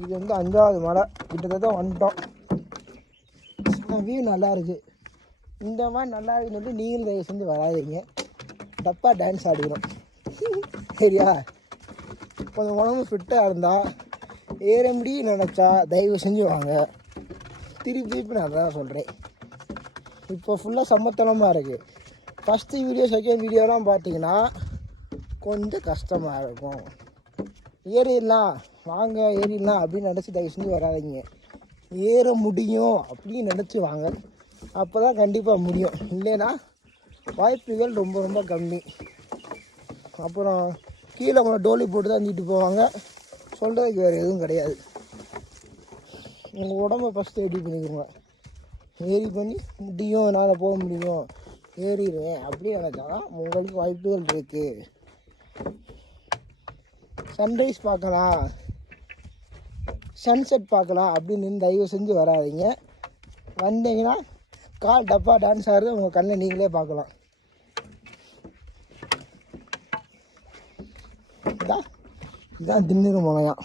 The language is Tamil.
இது வந்து 5வது மலை, கிட்டத்தட்ட வந்துட்டோம். வியூ நல்லா இருக்குது. இந்த மாதிரி நல்லா இருக்குன்னு நீங்களும் தயவு செஞ்சு வராதிங்க, டப்பாக டான்ஸ் ஆடிக்கிறோம் சரியா. கொஞ்சம் உடம்பு ஃபிட்டாக இருந்தால் ஏற முடியும் நினச்சா தயவு செஞ்சு வாங்க. திருப்பி நான் தான் சொல்கிறேன். இப்போ ஃபுல்லாக சமத்தனமாக இருக்குது. ஃபஸ்ட்டு வீடியோ செகண்ட் வீடியோலாம் பார்த்தீங்கன்னா கொஞ்சம் கஷ்டமாக இருக்கும். ஏறிடலாம் வாங்க ஏறிடலாம் அப்படின்னு நினச்சி தயவு செஞ்சு வராதிங்க. ஏற முடியும் அப்படின்னு நினச்சி வாங்க, அப்போ தான் கண்டிப்பாக முடியும். இல்லைன்னா வாய்ப்புகள் ரொம்ப ரொம்ப கம்மி. அப்புறம் கீழே அவங்க டோலி போட்டு தான் தூக்கிட்டு போவாங்க. சொல்கிறதுக்கு வேறு எதுவும் கிடையாது. உங்கள் உடம்பை ஃபஸ்ட்டு ரெடி பண்ணிக்கோங்க. ஏறி பண்ணி முடியும், என்னால் போக முடியும், ஏறிடுவேன் அப்படின்னு நினச்சாதான் உங்களுக்கு வாய்ப்புகள் இருக்குது. சன்ரைஸ் பார்க்கலாம், சன்செட் பார்க்கலாம் அப்படின்னு தயவு செஞ்சு வராதிங்க. வந்தீங்கன்னா கால் டப்பா டான்ஸ் ஆடுறது உங்கள் கண்ணை நீங்களே பார்க்கலாம். இதான் திண்ணூறு மலையாம்.